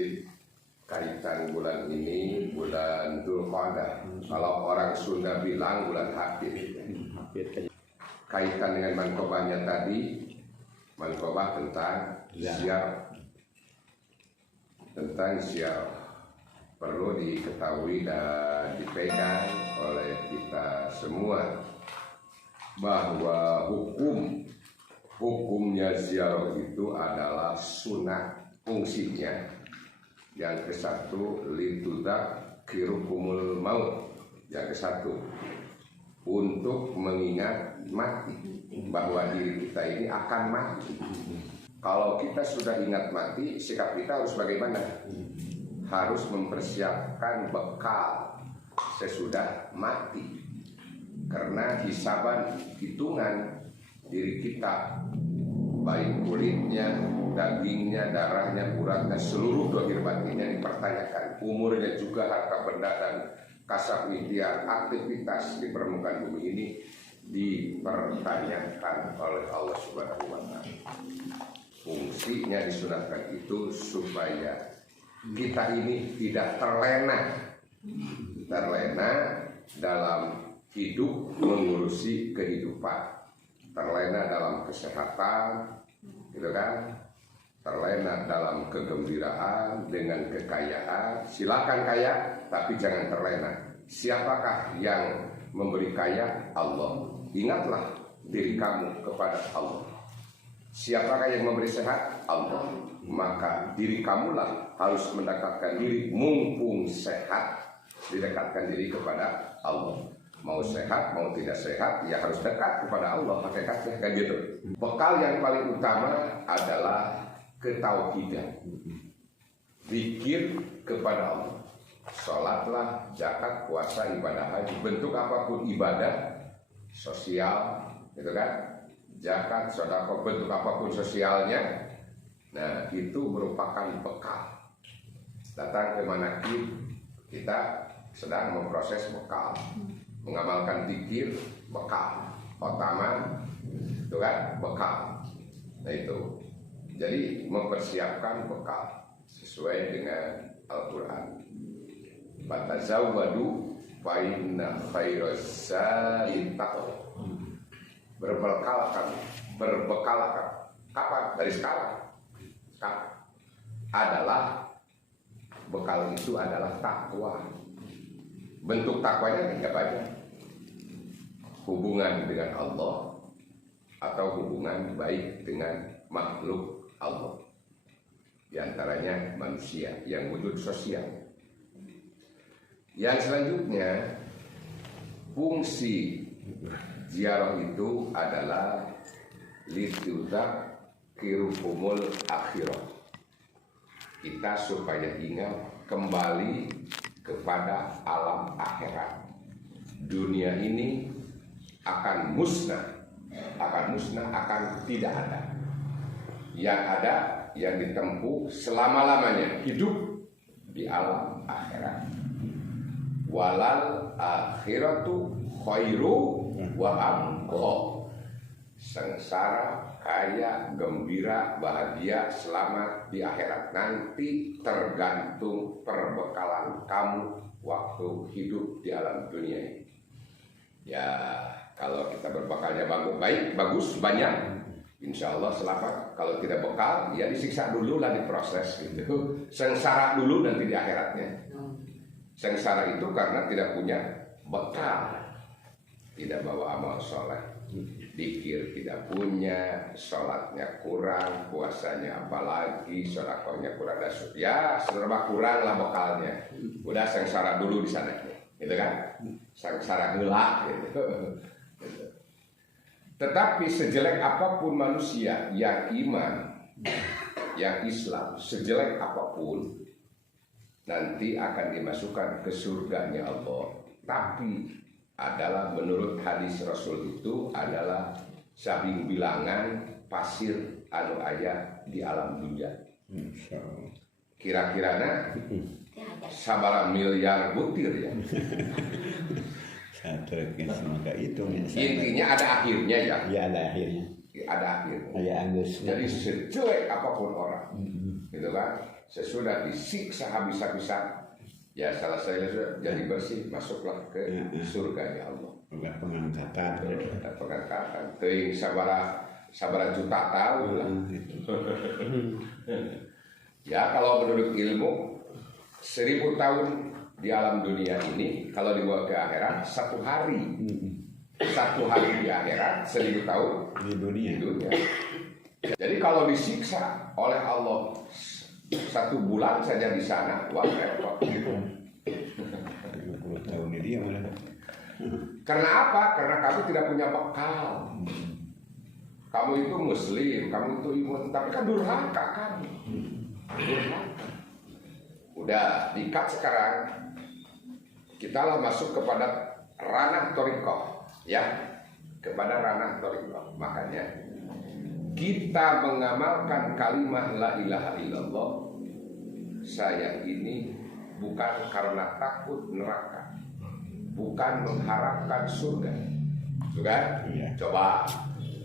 Jadi kaitan bulan ini bulan Dzulqa'dah. Kalau orang Sunda bilang bulan Hafid. Kaitan dengan mankobahnya tadi, mankobah tentang ziarah. Tentang ziarah perlu diketahui dan dipegang oleh kita semua bahwa hukumnya ziarah itu adalah sunnah. Fungsinya yang ke satu lidzukirukumul maut, yang ke satu untuk mengingat mati, bahwa diri kita ini akan mati. Kalau kita sudah ingat mati, sikap kita harus bagaimana? Harus mempersiapkan bekal sesudah mati. Karena hitungan diri kita, baik kulitnya, dagingnya, darahnya, uratnya, seluruh dohir batinnya dipertanyakan. Umurnya juga, harta benda dan kasab ikhtiar, aktivitas di permukaan bumi ini dipertanyakan oleh Allah Subhanahu wa Ta'ala. Fungsinya disunahkan itu supaya kita ini tidak terlena dalam hidup mengurusi kehidupan, terlena dalam kesehatan, gitu kan? Terlena dalam kegembiraan dengan kekayaan. Silakan kaya, tapi jangan terlena. Siapakah yang memberi kaya? Allah. Ingatlah diri kamu kepada Allah. Siapakah yang memberi sehat? Allah. Maka diri kamulah harus mendekatkan diri, mumpung sehat, didekatkan diri kepada Allah. Mau sehat, mau tidak sehat, ya harus dekat kepada Allah. Hakikatnya kayak gitu. Bekal yang paling utama adalah ketauhidan, zikir kepada Allah. Sholatlah, zakat, puasa, ibadah haji, bentuk apapun ibadah sosial, gitu kan? Zakat, sedekah, bentuk apapun sosialnya, nah itu merupakan bekal. Datang ke manakib, kita sedang memproses bekal, mengamalkan zikir, bekal, otaman, itu kan bekal. Nah itu, jadi mempersiapkan bekal sesuai dengan Al-Quran. Fatazawwadu fa inna khairaz zadi taqwa. Berbekalakan. Kapan? Dari sekarang. Adalah bekal itu adalah takwa. Bentuk takwanya tidak banyak. Hubungan dengan Allah atau hubungan baik dengan makhluk Allah. Di antaranya manusia yang wujud sosial. Yang selanjutnya, fungsi ziarah itu adalah lidzukirukumul akhirah. Kita supaya ingat kembali kepada alam akhirat. Dunia ini akan musnah, akan tidak ada. Yang ada, yang ditempuh selama-lamanya hidup di alam akhirat. Walal akhiratu khairu wa amqa. Sengsara, kaya, gembira, bahagia, selamat di akhirat nanti tergantung perbekalan kamu waktu hidup di alam dunia ini. Ya, kalau kita berbekalnya bagus, banyak, insya Allah selamat. Kalau tidak bekal, ya disiksa dulu lah, diproses gitu. Sengsara dulu nanti di akhiratnya. Sengsara itu karena tidak punya bekal, tidak bawa amal soleh, zikir tidak punya, sholatnya kurang, puasanya apalagi, sedekahnya kurang, ya serba kurang lah bekalnya. Udah sengsara dulu di sana, gitu kan? Sengsara heula, gitu. Tetapi sejelek apapun manusia yang iman, yang Islam, sejelek apapun nanti akan dimasukkan ke surganya Allah. Tapi adalah menurut hadis Rasul itu adalah sabing bilangan pasir anu aya di alam dunia. Kira-kirana sabara miliar butir ya. Intinya ada akhirnya ya. Ya ada akhirnya. Ada akhirnya. Ya, jadi sejelek apapun orang, gitu kan. Sesudah disiksa habis-habisan, ya selesai sudah jadi bersih, masuklah ke surga ya Allah. Enggak pengangkatan. Ada pengangkatan. Teuing sabara juta tahun lah. Ya kalau menurut ilmu 1000 tahun di alam dunia ini, kalau dibawa ke akhirat 1 hari. 1 hari di akhirat, 1000 tahun Di dunia. Jadi kalau disiksa oleh Allah 1 bulan saja di sana, wah repot. 30 tahun ini dia malah. Karena apa? Karena kamu tidak punya bekal. Kamu itu muslim, kamu itu imun, tapi kan durhaka kamu. Durhaka. Udah dikat sekarang, kita lah masuk kepada ranah thariqah, ya, kepada ranah thariqah. Makanya kita mengamalkan kalimat la ilaha illallah. Saya ini bukan karena takut neraka, bukan mengharapkan surga. Sudah? Iya. Coba.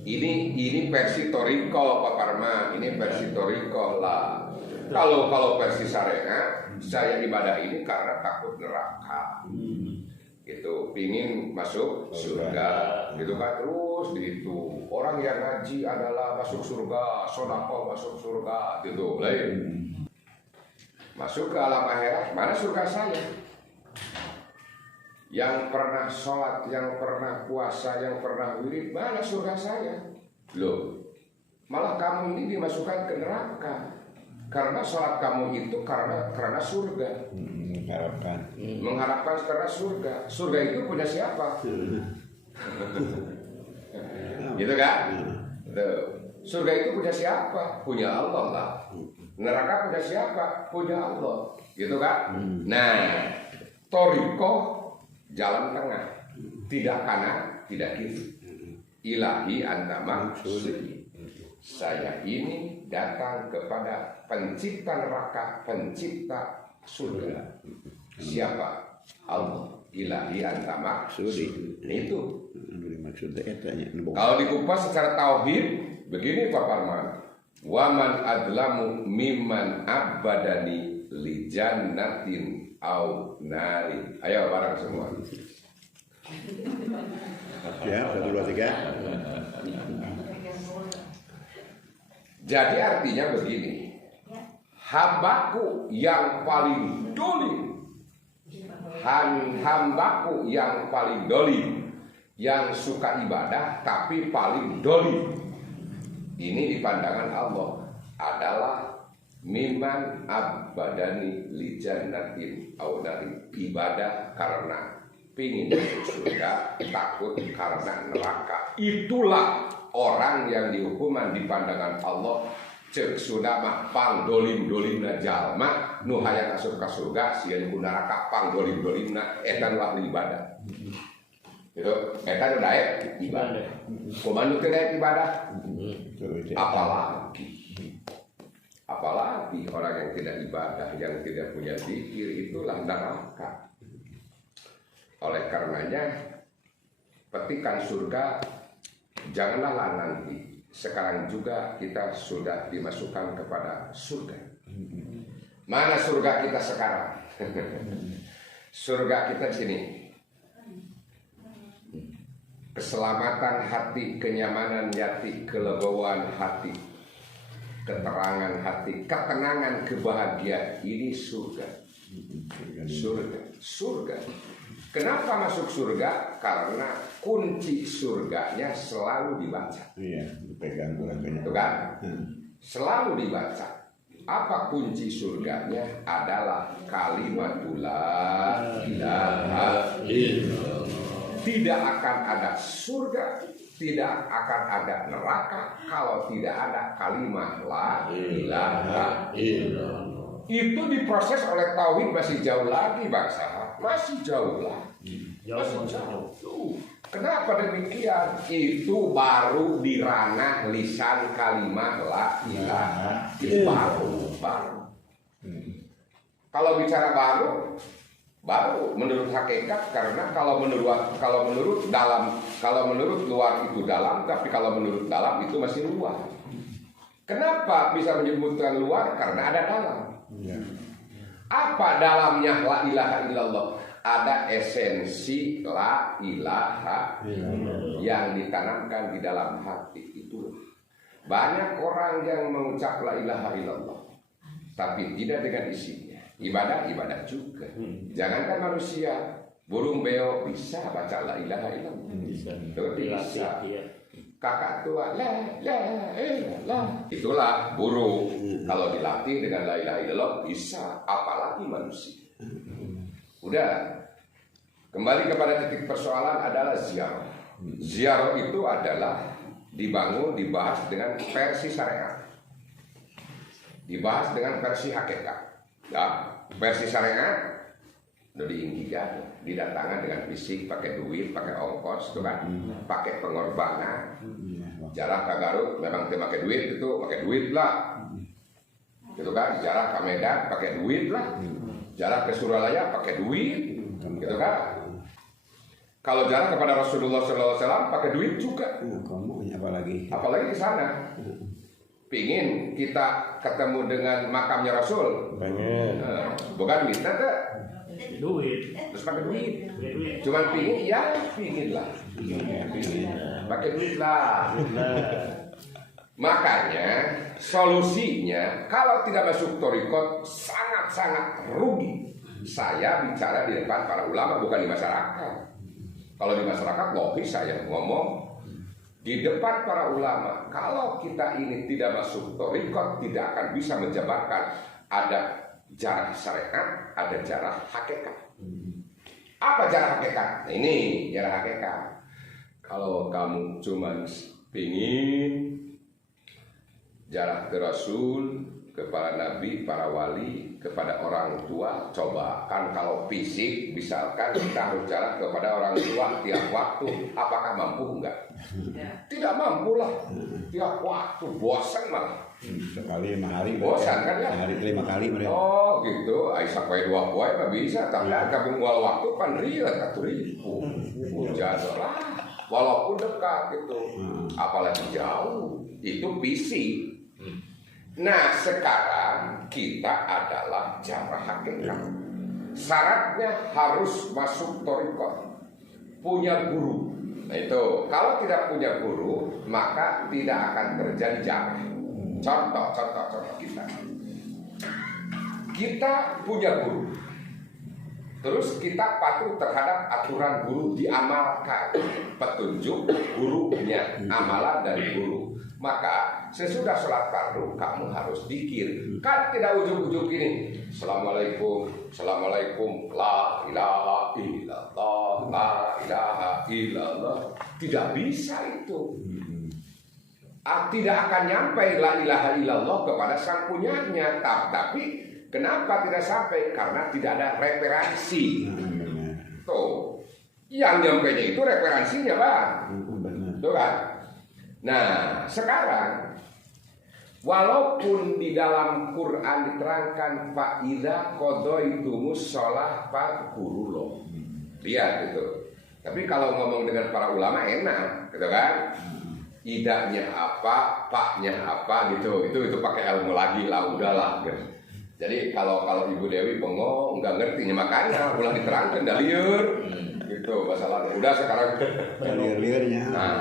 Ini versi thariqah Pak Parma, ini versi thariqah lah. Kalau versi syariat, saya ibadah ini karena takut neraka. Itu pingin masuk surga, gitu kan, terus gitu. Orang yang ngaji adalah masuk surga, sedekah masuk surga, gitu. Lain. Masuk ke alam akhirat, mana surga saya? Yang pernah sholat, yang pernah puasa, yang pernah wirid, mana surga saya? Loh, malah kamu ini dimasukkan ke neraka. Karena sholat kamu itu karena surga. Mengharapkan karena surga. Surga itu punya siapa? Gitu kan? Surga itu punya siapa? Punya Allah lah. Neraka punya siapa? Punya Allah. Gitu kan? Nah, thariqah jalan tengah, tidak kanan, tidak kiri. Ilahi anta maksudi. Saya ini datang kepada pencipta neraka, pencipta surga. Siapa? Allah. Ilahi anta maksudi. Itu. Kalau dikupas secara tauhid, begini Pak Parman. Waman adlamu mimman abadani li jannatin au nari. Ayo bareng semua. Ya, 1, 2, 3. Jadi artinya begini, hambaku yang paling dolim, hambaku yang paling dolim, yang suka ibadah tapi paling dolim, ini di pandangan Allah adalah miman abadani li jannatin au nari, ibadah karena pingin masuk surga, takut karena neraka. Itulah orang yang dihukuman di pandangan Allah cek sudah mah pang dolim-dolimna jalma nu hayang asup ka surga sieun ku neraka pang dolim-dolimna eta lah ibadah. Gitu, eta daek ibadah. Kumaha teu daek ibadah? Apalagi orang yang tidak ibadah, yang tidak punya zikir, itulah neraka. Oleh karenanya petikan surga janganlah nanti, sekarang juga kita sudah dimasukkan kepada surga. Mana surga kita sekarang? Surga kita di sini. Keselamatan hati, kenyamanan hati, kelegoan hati, keterangan hati, ketenangan, kebahagiaan, ini surga. Surga. Kenapa masuk surga? Karena kunci surganya selalu dibaca. Iya, dipegang banyak. Itu kan? Selalu dibaca. Apa kunci surganya? Adalah kalimatul la ilaha illallah. Tidak akan ada surga, tidak akan ada neraka kalau tidak ada kalimat la ilaha illallah. Itu diproses oleh tauhid masih jauh lagi bangsa, masih jauh lagi, masih jauh. Kenapa demikian? Itu baru di ranah lisan kalimat la ilaha illallah. Kalau bicara baru menurut hakikat, karena kalau menurut luar itu dalam, tapi kalau menurut dalam itu masih luas. Kenapa bisa menyebutkan luar? Karena ada dalam. Ya. Apa dalamnya la ilaha illallah? Ada esensi la ilaha yang ditanamkan di dalam hati. Itulah banyak orang yang mengucap la ilaha illallah tapi tidak dengan isinya. Ibadah juga. Jangankan manusia, burung beo bisa baca la ilaha illallah. Bisa. Kakak tua la ilallah. Itulah burung. Kalau dilatih dengan la ilaha illallah bisa, apalagi manusia. Udah. Kembali kepada titik persoalan adalah ziarah. Ziarah itu adalah dibahas dengan versi syariat. Dibahas dengan versi hakikat. Ya, versi syariat udah diinggikan, didatangkan dengan fisik, pakai duit, pakai ongkos, itu kan, pakai pengorbanan. Jarak ke Garut memang dia pakai duit lah, gitu kan. Jarak ke Medan pakai duit lah, jarak ke Suralaya pakai duit, gitu kan. Kalau jarak kepada Rasulullah SAW pakai duit juga. Apalagi ke sana. Pingin kita ketemu dengan makamnya Rasul. Pengen. Bukan duit, nanti duit. terus pakai duit. Cuman pingin, ya pingin lah. Pakai duit lah. Makanya solusinya kalau tidak masuk thariqat sangat-sangat rugi. Saya bicara di depan para ulama, bukan di masyarakat. Kalau di masyarakat logis saya ngomong di depan para ulama. Kalau kita ini tidak masuk thariqat, tidak akan bisa menjabarkan ada jarak syariat, ada jarak hakikat. Apa jarak hakikat? Ini jarak hakikat. Kalau kamu cuma pingin jarak ke Rasul, kepada Nabi, para wali, kepada orang tua, coba kan kalau fisik misalkan kita harus jalan kepada orang tua tiap waktu, apakah mampu enggak? Tidak mampu lah, tiap waktu bosan malah. Sekali 5 hari. Bosan kan ya? Hari 5 kali mereka. Oh gitu, ay sampai 2 poin mah bisa, tapi gabung wal waktu kan real katuriku. Hujan lah, walaupun dekat gitu, apalagi jauh, itu fisik. Nah sekarang kita adalah jarak hakikat. Syaratnya harus masuk thariqat, punya guru. Nah itu, kalau tidak punya guru maka tidak akan terjadi jarak. Contoh kita punya guru, terus kita patuh terhadap aturan guru, diamalkan petunjuk gurunya, amalan dari guru. Maka sesudah sholat fardu kamu harus zikir. Kan tidak ujung-ujung gini, Assalamualaikum, Assalamualaikum, la ilaha illallah, la ilaha illallah. Tidak bisa itu. Tidak akan nyampe la ilaha illallah kepada sang punyanya. Tapi kenapa tidak sampai? Karena tidak ada referensi. Tuh, yang nyampainya itu referensinya, Bang. Tuh kan? Nah, sekarang walaupun di dalam Quran diterangkan fa idza qadaitumus shalah fadhkurullah. Lihat itu. Tapi kalau ngomong dengan para ulama enak, gitu kan? Idanya apa, paknya apa gitu. Itu pakai ilmu lagi lah, udahlah gitu. Jadi kalau Ibu Dewi bengong nggak ngerti, makanya ulah diterangkan dalieur gitu masalah. Udah sekarang Liur-liurnya. Nah,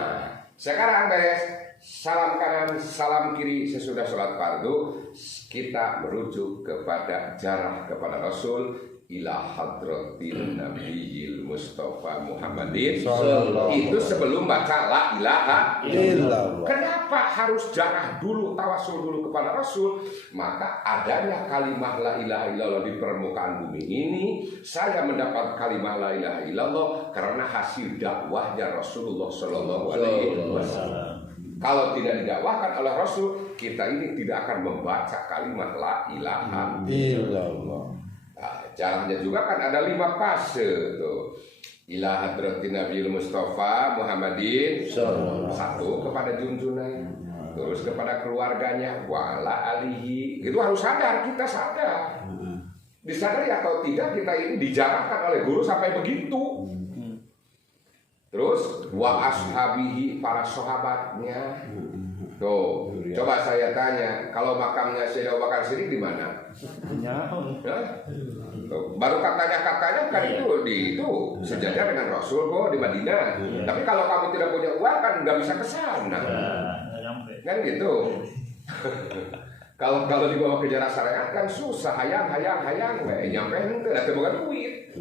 sekarang beres, salam kanan, salam kiri sesudah sholat fardu, kita merujuk kepada jarak kepada Rasul ila hadratin nabiyil Mustafa Muhammadin. Itu sebelum baca la ilaha illallah. Kenapa harus jarak dulu, tawasul dulu kepada Rasul? Maka adanya kalimat la ilaha illallah di permukaan bumi ini, saya mendapat kalimat la ilaha illallah karena hasil dakwahnya Rasulullah Shallallahu Alaihi Wasallam. Kalau tidak didakwahkan oleh Rasul, kita ini tidak akan membaca kalimat la ilaha illallah. Nah, caranya juga kan ada 5 fase tuh. Ila hadratin nabiyil Mustafa Muhammadin, 1 kepada junjungan, terus kepada keluarganya, wala alihi. Itu harus sadar, kita sadar. Disadari atau tidak kita ini dijarakkan oleh guru sampai begitu. Terus wa ashabihi, para sahabatnya. Tuh, coba saya tanya, kalau makamnya Sayyidina Abu Bakar Siddiq di mana? Nyawa. Tuh, baru katanya kan itu sejajar dengan Rasul kok di Madinah. Tapi kalau kamu tidak punya uang kan nggak bisa ke sana. Nggak nyampe. Kan gitu. Kalau dibawa ke jarak syariat kan susah, hayang, nyampe henteu da teu boga duit.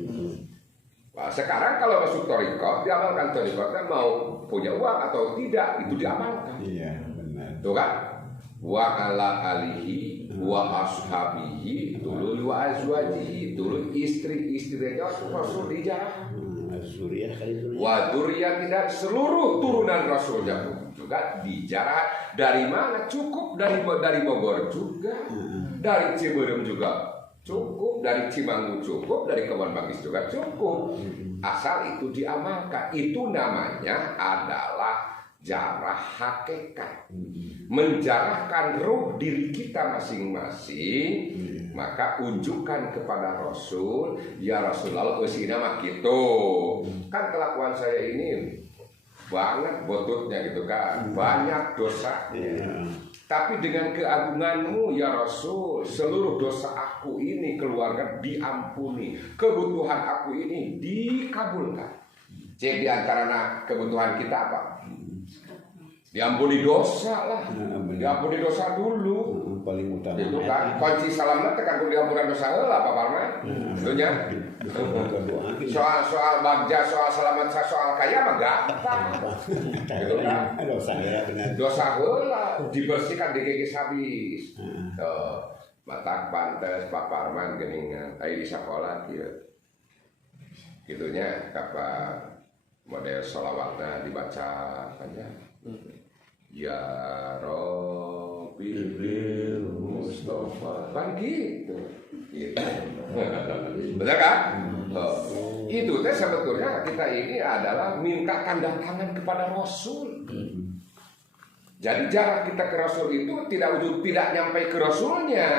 Nah, sekarang kalau masuk thariqah, diamalkan thariqah mau punya uang atau tidak itu diamalkan. Iya, benar. Tuh kan? Wa ala alihi wa ashabihi tulul wa azwajihi tulul istri-istrinya Rasul dijarah. Suriah kali itu. Wa dzurriyyati dan seluruh turunan Rasulnya juga dijarah. Dari mana? Cukup dari Bogor juga, dari Ciberem juga cukup, dari Cimanggu cukup, dari Kebon Bangis juga cukup. Asal itu diamalkan. Itu namanya adalah jarah hakikat. Menjarahkan ruh diri kita masing-masing. Maka unjukkan kepada Rasul, ya Rasulullah usina mah gitu. Kan kelakuan saya ini banget bototnya gitu kan, banyak dosa. Tapi dengan keagunganmu ya Rasul, seluruh dosa aku ini keluarga diampuni, kebutuhan aku ini dikabulkan. Cek di antara kebutuhan kita apa? Diampuni dosa lah, diampuni dosa dulu. Paling utama. Itu kan kunci salamna tekan ku diampunan dosa heula Pak Parman. Itunya. Soal bagja, soal selamat, soal kaya mah gampang. Gitu kan. Dosa ya benar. Dosa heula dibersihkan digigis habis. Tuh, matak pantes Pak Parman geuningan aya di sakola kieu. Gitunya kapan model sholawatnya dibaca aja. Ya Rabbil Mustafa kan gitu. Benar kan? Itu teh sebetulnya kita ini adalah minta tanda tangan kepada Rasul. Jadi jarak kita ke Rasul itu tidak nyampe ke Rasulnya.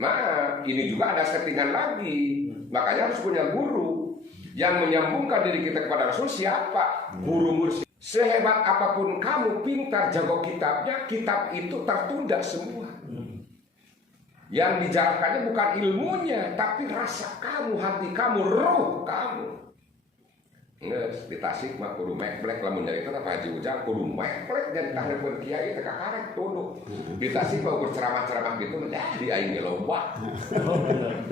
Maaf, ini juga ada settingan lagi. Makanya harus punya guru yang menyambungkan diri kita kepada Rasul. Siapa? Guru mursyid. Sehebat apapun kamu pintar jago kitabnya, kitab itu tertunda semua. Yang dijarahkannya bukan ilmunya, tapi rasa kamu, hati kamu, roh kamu. Nges, di Tasik mah kudu meklek lamun nyarita apa Haji Ujang kudu meklek dan tahrepun kiai teh kakarek tunduk. Di Tasik mau berceramah-ceramah gitu ya di aing lomba.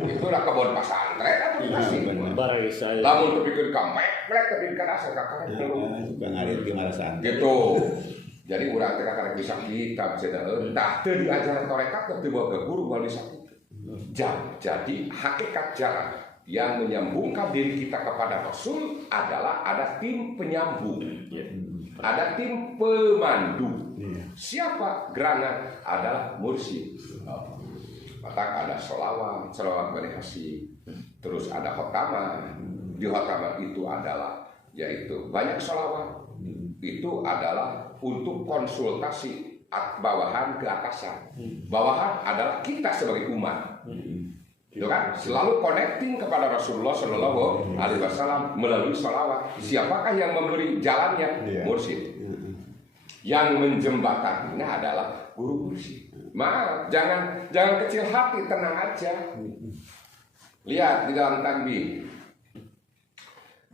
Itu lah kebon pasantren kan di Tasik. Lamun kepikeun ka meklek tapi kan asa kakarek tunduk. Bang Arif ge ngarasan. Gitu. Jadi urang teh kakarek bisa kitab cenah tah teu diajaran tarekat teu boga guru wali sakit. Jadi hakikat jalan yang menyambungkan diri kita kepada Rasul adalah ada tim penyambung, ada tim pemandu. Siapa gerangan? Adalah mursyid. Maka ada sholawat bani Hasyim. Terus ada khotamah. Di khotamah itu adalah yaitu banyak sholawat. Itu adalah untuk konsultasi bawahan ke atasan. Bawahan adalah kita sebagai umat. Itu kan selalu connecting kepada Rasulullah Shallallahu Alaihi Wasallam melalui sholawat. Siapakah yang memberi jalannya? Mursyid. Yang menjembataninya adalah guru mursyid. Maaf, jangan kecil hati, tenang aja. Lihat di dalam tanbih.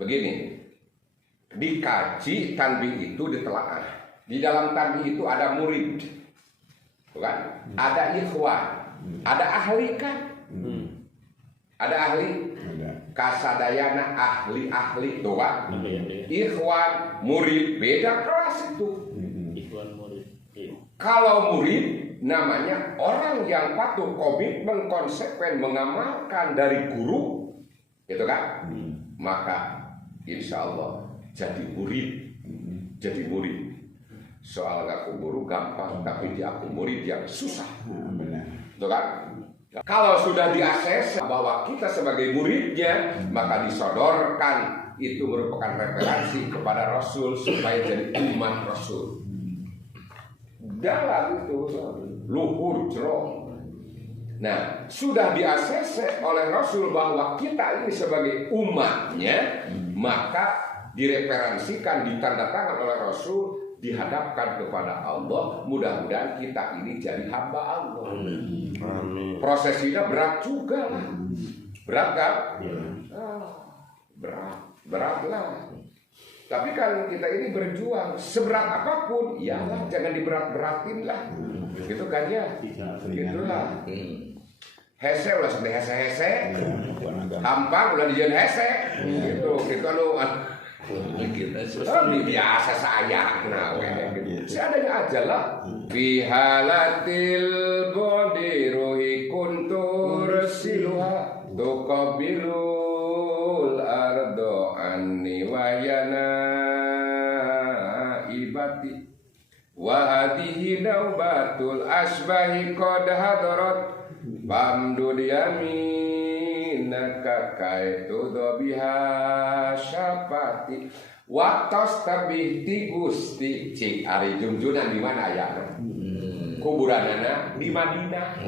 Begini, dikaji tanbih itu ditelaah. Di dalam tanbih itu ada murid, bukan? Ada ikhwan, ada ahli kan? Ada ahli, kasadayana ahli tuh kan? Ikhwan, murid beda kelas itu. Kalau murid namanya orang yang patuh, komitmen, konsekuen mengamalkan dari guru, gitu kan? Maka insya Allah jadi murid, jadi murid. Soal ngaku guru gampang, tapi diaku murid yang susah, gitu kan? Kalau sudah diakses bahwa kita sebagai muridnya, maka disodorkan itu merupakan referensi kepada Rasul supaya jadi umat Rasul. Dalam itu luhur jerong. Nah, sudah diakses oleh Rasul bahwa kita ini sebagai umatnya, maka direferensikan, ditandatangan oleh Rasul dihadapkan kepada Allah. Mudah-mudahan kita ini jadi hamba Allah. Amin. Prosesnya berat juga lah. Berat kan? Berat lah. Tapi kan kita ini berjuang seberat apapun, iyalah jangan diberat-beratin lah. Gitu kan ya? Gitulah. Hese ulah sampai hese-hese. Hampang ulah dijadiin hese. Gitu. Gitu lu. Biasa saya. Nah, gitu. Seadanya aja lah. Bihalatil bodiruhi kuntur siluha tuqabilul ardo anni wayana ibati wa hadihi naubatul asbahi qad hadarat bamdud yaminaka kaitu dobiha syafati waktos tabih ti gusti cik ari junjunan di mana ya? Kuburanana di Madinah.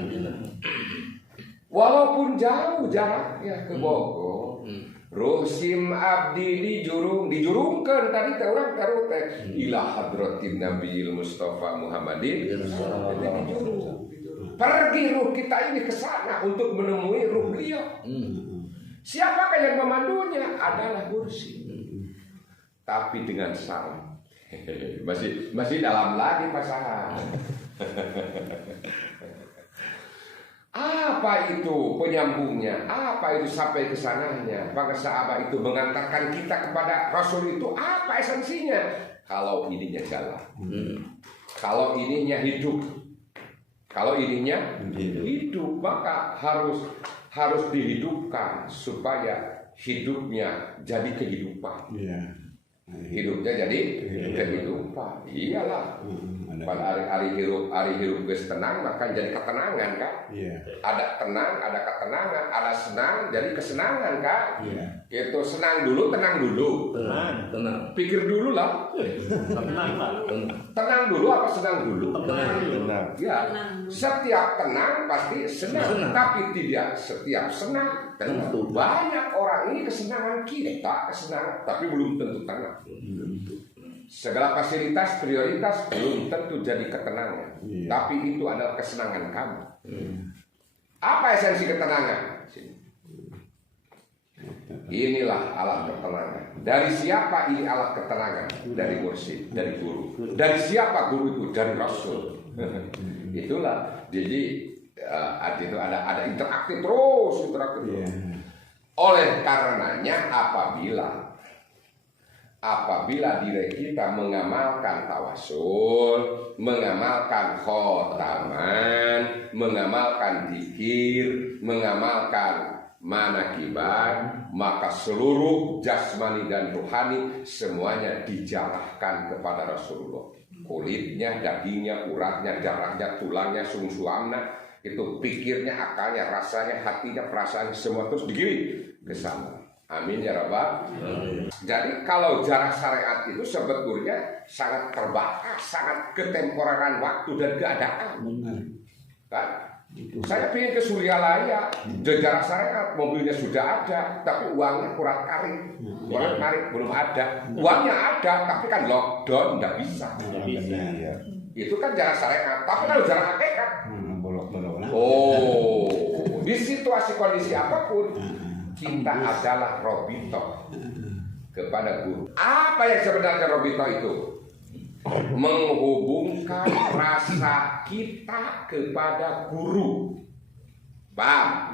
Walaupun jauh jaraknya ke Bogor, Rusim abdi dijurungkan tadi teh urang karo teh ila hadratin Nabiyil Mustafa Muhammadin. Pergi ruh kita ini ke sana untuk menemui ruh beliau. Siapakah yang memandunya? Adalah Mursyid. Tapi dengan syarat. masih dalam lagi pasangan. Apa itu penyambungnya? Apa itu sampai ke sananya? Maka sahabat itu mengantarkan kita kepada Rasul itu apa esensinya? Kalau ininya jalan, kalau ininya hidup, kalau ininya hidup, maka harus dihidupkan supaya hidupnya jadi kehidupan. Hidupnya jadi kehidupan. Iyalah. Pada hari hirup geus tenang maka jadi ketenangan kan? Ada tenang, ada ketenangan, ada senang jadi kesenangan kan? Gitu senang dulu, tenang dulu. Tenang. Pikir dulu lah. Tenang lah. Tenang dulu apa senang dulu? Tenang. Ya. Setiap tenang pasti senang, tapi tidak setiap senang tentu. Banyak orang ini kesenangan kita, kesenangan, tapi belum tentu tenang. Segala fasilitas prioritas belum tentu jadi ketenangan, tapi itu adalah kesenangan kamu. Apa esensi ketenangan? Inilah alat ketenangan. Dari siapa ini alat ketenangan? Dari Mursyid, dari guru. Dari siapa guru itu? Dari Rasul. Itulah. Jadi itu ada interaktif terus. Oleh karenanya apabila diri kita mengamalkan tawasul, mengamalkan khotaman, mengamalkan zikir, mengamalkan manakiban, maka seluruh jasmani dan rohani semuanya dijarahkan kepada Rasulullah. Kulitnya, dagingnya, uratnya, darahnya, tulangnya, sumsuamnya, itu pikirnya, akalnya, rasanya, hatinya, perasaan semua terus digiring ke sana. Amin ya Rabbal. Jadi kalau jarak syariat itu sebetulnya sangat terbatas, sangat ketemporeran waktu dan keadaan. Kan? Saya ingin ke Suryalaya, jarak syariat, mobilnya sudah ada, tapi uangnya kurang karik, belum ada. Uangnya ada, tapi kan lockdown, nggak bisa. Itu kan jarak syariat, tapi kalau jarak hakikat, di situasi kondisi apapun, kita adalah robito kepada guru. Apa yang sebenarnya robito itu? Menghubungkan rasa kita kepada guru. Paham?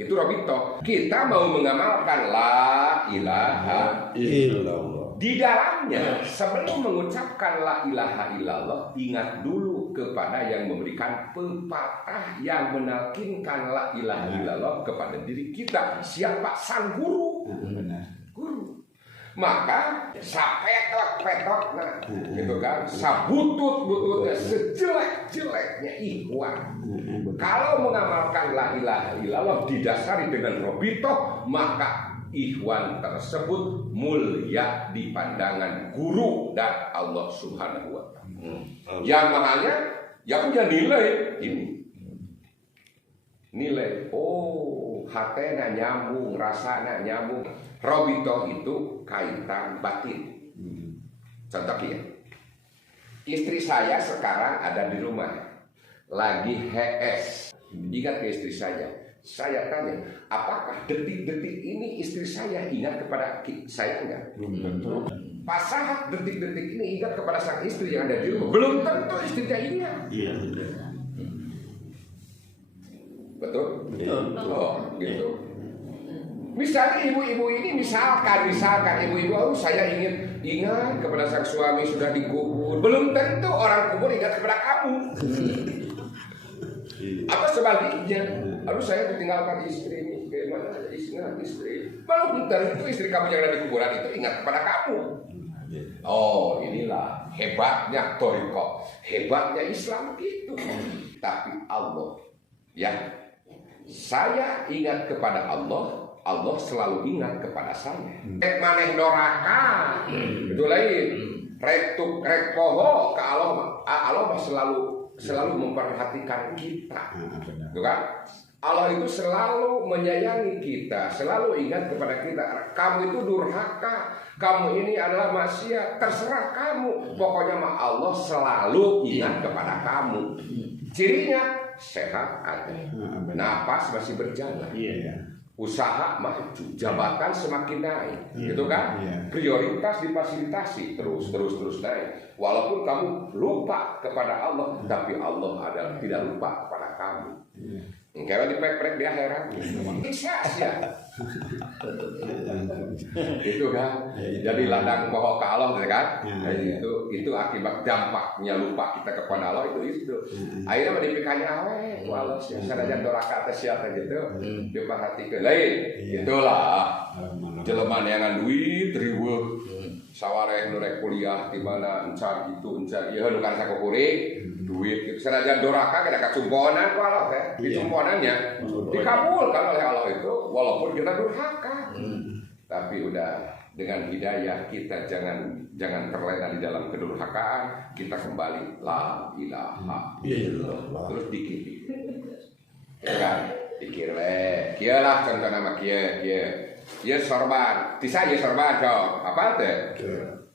Itu robito. Kita mau mengamalkan la ilaha illallah. Di dalamnya sebelum mengucapkan la ilaha illallah, ingat dulu kepada yang memberikan pepatah yang menalkinkan la ilaha illallah kepada diri kita. Siapa? Sang guru. Guru. Maka sapetok-petok, nah, gitu kan, sabutut-bututnya, sejelek-jeleknya ikhwan. Kalau mengamalkan la ilaha illallah didasari dengan robito, maka ikhwan tersebut mulia di pandangan guru dan Allah Subhanahu wa Ta'ala. Yang makanya yang punya nilai ini. Nilai, hatena nyambung, rasanya nyambung. Robito itu kaitan batin. Contoh ya. Istri saya sekarang ada di rumah, lagi HS. Ingat ke istri saya. Saya tanya, apakah detik-detik ini istri saya ingat kepada saya enggak? Belum tentu. Pas saat detik-detik ini ingat kepada sang istri yang ada di rumah, belum tentu istrinya ingat. Iya. Betul? Betul. Oh, gitu. Misalnya ibu-ibu ini misalkan ibu-ibu saya ingat kepada sang suami sudah dikubur, belum tentu orang kubur ingat kepada kamu. Apa sebaliknya? Lalu saya ditinggalkan istri ini, bagaimana istri? Belum tentu istri kamu yang ada di kuburan itu ingat kepada kamu. Oh, inilah hebatnya Thariqah, hebatnya Islam gitu. Tapi Allah, ya, saya ingat kepada Allah, Allah selalu ingat kepada saya. Rek maneh doraka, itu lain. Rek poho ke Allah selalu memperhatikan kita, gitu kan? Allah itu selalu menyayangi kita, selalu ingat kepada kita. Kamu itu durhaka, kamu ini adalah maksiat, terserah kamu. Pokoknya mah Allah selalu ingat kepada kamu. Cirinya sehat ada, napas masih berjalan. Usaha maju, jabatan semakin naik, gitu kan? Prioritas difasilitasi terus naik. Walaupun kamu lupa kepada Allah, tapi Allah adalah tidak lupa kepada kamu. Kalau dipek-pek di akhirat, bisa ya. Itu kan, jadi ladang pohon ke Allah, kan? Jadi itu akibat dampaknya lupa kita kepada Allah itu. Akhirnya dipikirnya walau sadajan doraka atas siapa gitu, diperhatikan lain. Itulah jelema neangan duit riweuh sawareh nu rek kuliah di mana encan itu encan ieu nu kan sakukuring duit gitu. Sadajan doraka kada kacumponan ku Allah teh. Dicumponannya dikabulkan oleh Allah itu walaupun kita durhaka. Tapi udah dengan hidayah kita jangan terlena di dalam kedurhakaan, kita kembali la ilaha illallah. Terus dikit. Kan dikir we. Kieu lah contoh nama kieu. Ieu sorban. Tisa ieu sorban dong. Apa teh?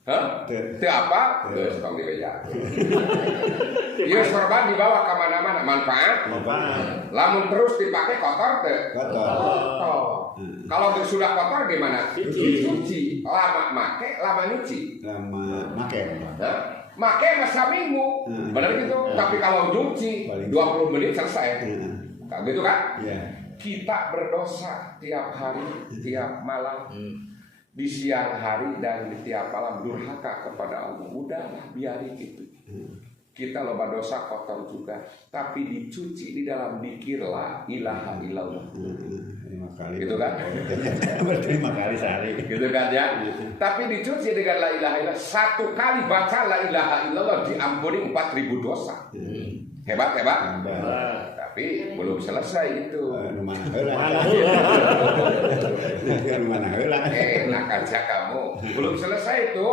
Hah? Teu apa? Geus tong dibeja. Ieu sorban dibawa ka mana-mana manfaat. Lamun terus dipakai kotor teu? Kotor. Kalau sudah kotor gimana? Dicuci. Lama make, lama nyuci. Lama make. Make masa minggu. Benar gitu. Tapi kalau nyuci 20 menit selesai. Gitu kan? Iya. Kita berdosa tiap hari, tiap malam, di siang hari dan di tiap malam durhaka kepada Allah. Udahlah biarin itu. Kita loba dosa kotor juga, tapi dicuci di dalam dzikir la ilaha illallah. 5 kali. Gitu kan? Berterima kali sehari. Gitu kan ya? Tapi dicuci dengan la ilaha illallah. 1 kali baca la ilaha illallah diampuni 4.000 dosa. Hebat. Tapi belum selesai itu. Mana heula. Enak aja kamu. Belum selesai itu.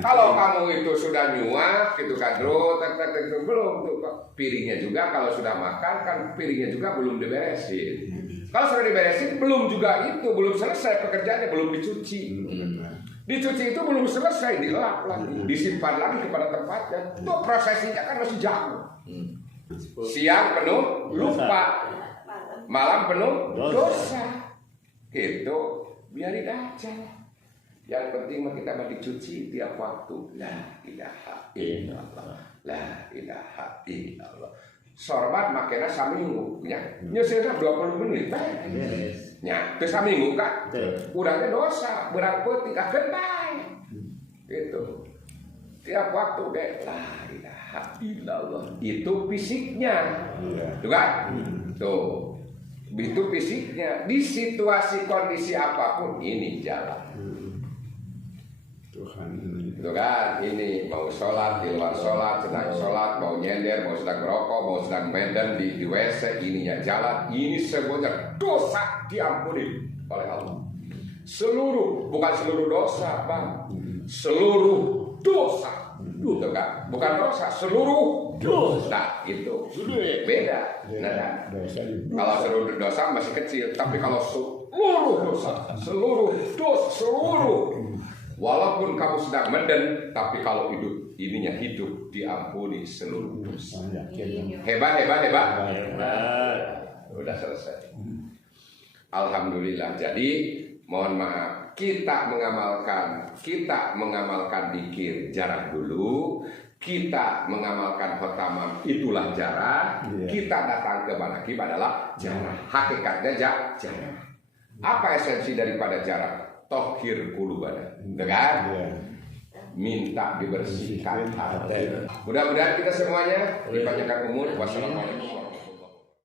Kalau kamu itu sudah nyuap gitu kan, belum tuh piringnya juga kalau sudah makan kan piringnya juga belum diberesin. Kalau sudah diberesin belum juga itu, belum selesai pekerjaannya, belum dicuci. Dicuci itu belum selesai, dilap lagi, disimpan lagi kepada tempatnya. Tuh prosesinya kan masih jauh. Siang penuh lupa, malam penuh dosa. Gitu, biarin aja. Yang penting kita mah dicuci tiap waktu. La ilaha illallah, la ilaha illallah. Sorban makanya saminggu, nya nyeuseurna 20 menit. Nya teu saminggu kan? Urangnya dosa, berat peuting kakeun bae. Gitu. Tiap waktu deh la ilaha illallah. Itu fisiknya. Tuh kan? Tuh. Itu fisiknya. Di situasi kondisi apapun ini jalan. Itu kan, ini mau sholat, di luar sholat, sedang sholat, mau nyender, mau sedang merokok, mau sedang meden di WC, ininya jalan. Ini semuanya dosa diampuni oleh Allah. Seluruh, bukan seluruh dosa, Bang. Seluruh dosa. Itu kan, bukan dosa, seluruh dosa. Itu beda. Nah, kalau seluruh dosa masih kecil, tapi kalau seluruh dosa, seluruh Walaupun kamu sedang meden, tapi kalau hidup ininya hidup diampuni seluruh dosa. Hebat. Udah selesai. Alhamdulillah. Jadi mohon maaf, kita mengamalkan dikir jarak dulu. Kita mengamalkan khotamah itulah jarak. Kita datang ke manakib adalah jarak. Hakikatnya jarak. Apa esensi daripada jarak? Tohir kulubana, kan? Minta dibersihkan hati. Mudah-mudahan kita semuanya dipanjangkan umur. Wassalamualaikum warahmatullahi wabarakatuh.